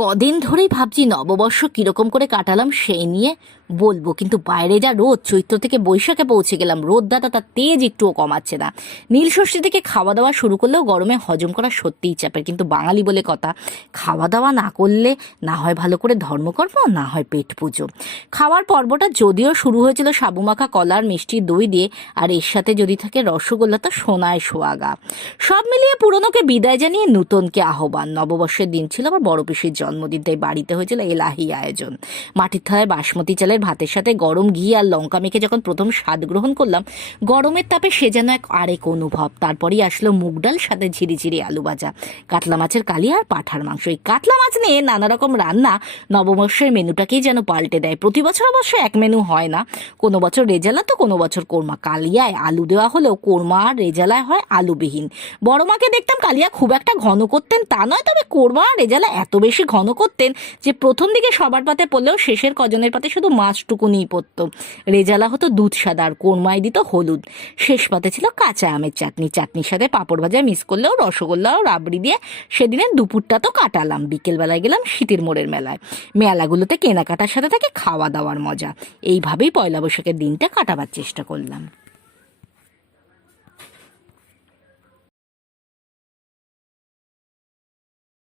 কদিন ধরেই ভাবছি নববর্ষ কীরকম করে কাটালাম সেই নিয়ে বলব। কিন্তু বাইরে যা রোদ, চৈত্র থেকে বৈশাখে পৌঁছে গেলাম। রোদ দাদা, তার তেজ একটুও কমাচ্ছে না। নীল ষষ্ঠী থেকে খাওয়া দাওয়া শুরু করলেও গরমে হজম করা সত্যিই চাপের। কিন্তু বাঙালি বলে কথা খাওয়া দাওয়া না করলে না হয় ভালো করে ধর্মকর্ম, না হয় পেট পুজো। খাওয়ার পর্বটা যদিও শুরু হয়েছিল সাবু মাখা, কলার, মিষ্টি, দই দিয়ে, আর এর সাথে যদি থাকে রসগোল্লা, তো সোনায় সোয়াগা। সব মিলিয়ে পুরনোকে বিদায় জানিয়ে নূতনকে আহ্বান। নববর্ষের দিন ছিল আমার বড় পিসির জন্মদিন তাই বাড়িতে হয়েছিল, এলাহি আয়োজন। মাটির থালায় বাসমতি চালের ভাতের সাথে গরম ঘি আর লঙ্কা মেখে যখন প্রথম স্বাদ গ্রহণ করলাম, গরমের তাপে সে যেন এক আরেক অনুভব। তারপরেই আসলো মুগ ডাল, সাথে ঝিরিঝিরি আলু ভাজা। কাতলা মাছের কালিয়া আর পাঠার মাংস। এই কাতলা মাছ নিয়ে নানা রকম রান্না নববর্ষের মেনুটাকেই যেন পাল্টে দেয়। প্রতি বছর অবশ্য এক মেনু হয় না। কোনো বছর রেজালা তো কোনো বছর কোরমা। কালিয়ায় আলু দেওয়া হলেও কোরমা আর রেজালায় হয় আলুবিহীন। বড় মাকে দেখতাম কালিয়া খুব একটা ঘন করতেন তা নয়, তবে কোরমা আর রেজালা এত বেশি ঘন করতেন যে প্রথম দিকে সবার পাতে পড়লেও শেষের কজনের পাতে শুধু মাছটুকুনিই পড়তো। রেজালা হতো দুধ সাদা আর কোরমায় দিত হলুদ। শেষ পাতে ছিল কাঁচা আমের চাটনি। চাটনির সাথে পাঁপড় ভাজা মিস করলেও রসগোল্লা ও রাবড়ি দিয়ে সেদিনের দুপুরটা তো কাটালাম। বিকেলবেলায় গেলাম শীতের মোড়ের মেলায়। মেলাগুলোতে কেনাকাটার সাথে থাকে খাওয়া দাওয়ার মজা। এইভাবেই পয়লা বৈশাখের দিনটা কাটাবার চেষ্টা করলাম।